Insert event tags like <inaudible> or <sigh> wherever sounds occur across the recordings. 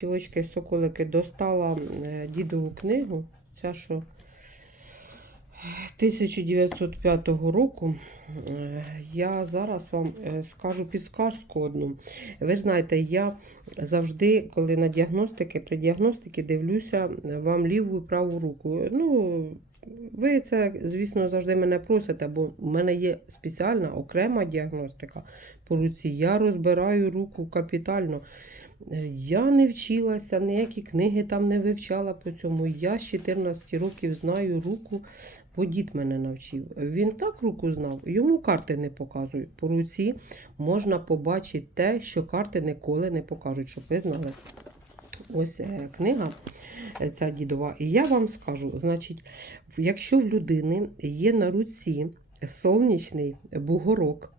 Дівочки, соколики, достала е, дідову книгу, ця що 1905 року. Е, Я зараз вам е, скажу підсказку одну. Ви знаєте, я завжди, коли на діагностики, при діагностиці дивлюся вам ліву і праву руку. Ну, ви це, звісно, завжди мене просите, бо в мене є спеціальна окрема діагностика по руці. Я розбираю руку капітально. Е, Я не вчилася, ніякі книги там не вивчала по цьому. Я з 14 років знаю руку, бо дід мене навчив. Він так руку знав, йому карти не показують. По руці можна побачити те, що карти ніколи не покажуть, щоб ви знали. Ось е, книга е, ця дідова. І я вам скажу, значить, якщо в людини є на руці сонячний бугорок,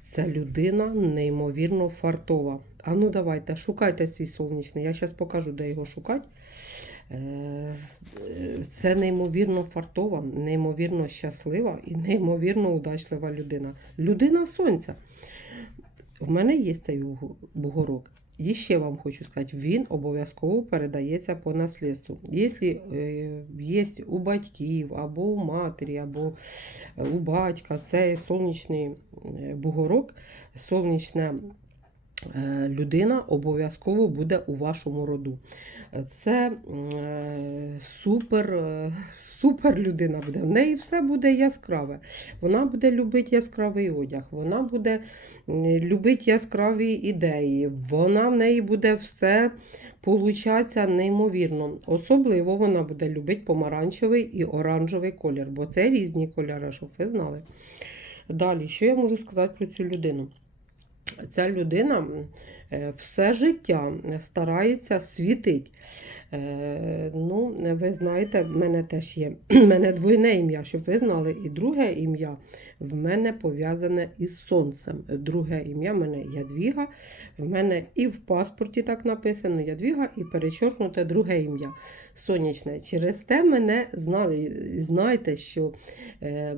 ця людина неймовірно фартова. А ну давайте, шукайте свій сонячний. Я зараз покажу, де його шукати. Е, Це неймовірно фартова, неймовірно щаслива і неймовірно удачлива людина. Людина сонця. В мене є цей бугорок. І ще вам хочу сказати, він обов'язково передається по наслідству. Якщо е, є у батьків, або у матері, або у батька цей сонячний е, бугорок, сонячна е, людина обов'язково буде у вашому роду. Це е, супер, е, супер людина буде. В неї все буде яскраве. Вона буде любити яскравий одяг, вона буде любити яскраві ідеї, вона в неї буде все получатися неймовірно. Особливо вона буде любити помаранчевий і оранжевий колір, бо це різні кольори, щоб ви знали. Далі, що я можу сказати про цю людину? Ця людина все життя старається світить. Е, Ну, ви знаєте, в мене теж є <clears throat> в мене двойне ім'я, щоб ви знали. І друге ім'я в мене пов'язане із сонцем. Друге ім'я в мене Ядвіга. В мене і в паспорті так написано Ядвіга, і перечоркнуте друге ім'я сонячне. Через те мене знали. Знаєте, що е,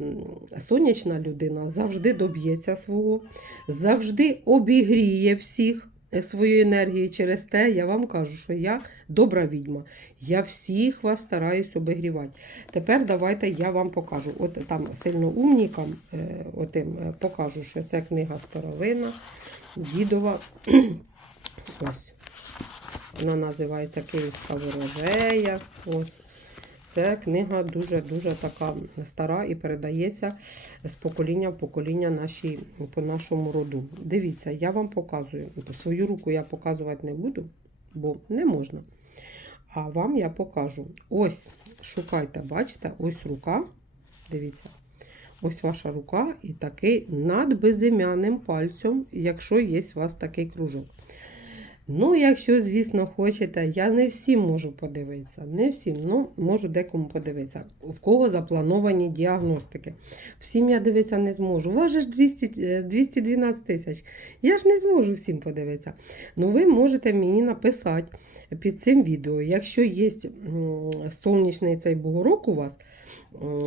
сонячна людина завжди доб'ється свого, завжди обігріє всіх е, своєю енергією. Через те я вам кажу, що я добра відьма. Я всіх вас стараюсь обігрівати. Тепер давайте я вам покажу. От там сильно умнікам е, отим, е, покажу, що це книга старовина, дідова. <clears throat> Ось. Вона називається Київська ворожея. Ось. Це книга дуже-дуже така стара і передається з покоління в покоління нашій, по нашому роду. Дивіться, я вам показую. Свою руку я показувати не буду, бо не можна. А вам я покажу. Ось, шукайте, бачите, ось рука. Дивіться. Ось ваша рука і такий над безім'яним пальцем, якщо є у вас такий кружок. Ну, якщо, звісно, хочете, я не всім можу подивитися. Не всім, ну, можу декому подивитися. В кого заплановані діагностики. Всім я дивитися не зможу. У вас же ж 200, е, 212 тисяч. Я ж не зможу всім подивитися. Ну, ви можете мені написати під цим відео, якщо є сонячний цей бугорок у вас,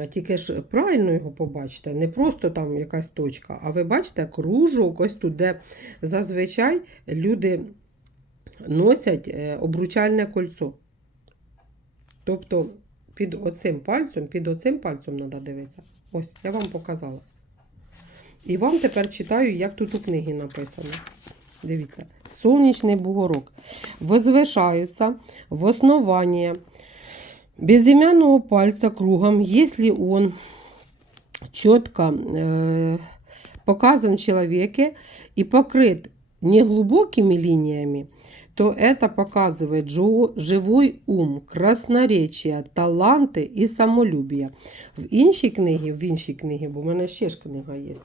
тільки ж правильно його побачите, не просто там якась точка, а ви бачите кружок, ось тут, де зазвичай люди носять е, обручальне кольцо. Тобто під оцим пальцем, під оцим пальцем треба дивитися. Ось, я вам показала. І вам тепер читаю, як тут у книгі написано. Дивіться, сонячний бугорок возвышается в основание безымянного пальца кругом, если он четко э, показан в человеке и покрыт неглубокими линиями, то это показывает живой ум, красноречие, таланти і самолюбие. В іншій книгі, в іншій книгі, бо в мене ще ж книга є.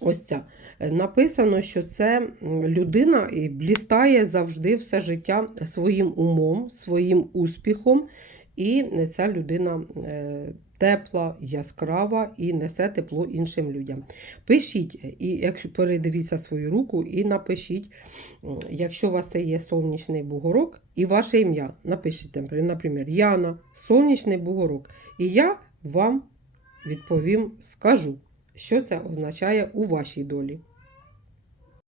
Ось ця. Написано, що це людина і блістає завжди все життя своїм умом, своїм успіхом, і ця людина е, тепла, яскрава і несе тепло іншим людям. Пишіть, і якщо передивіться свою руку, і напишіть, якщо у вас це є сонячний бугорок, і ваше ім'я. Напишіть, наприклад, Яна, сонячний бугорок. І я вам відповім, скажу, що це означає у вашій долі.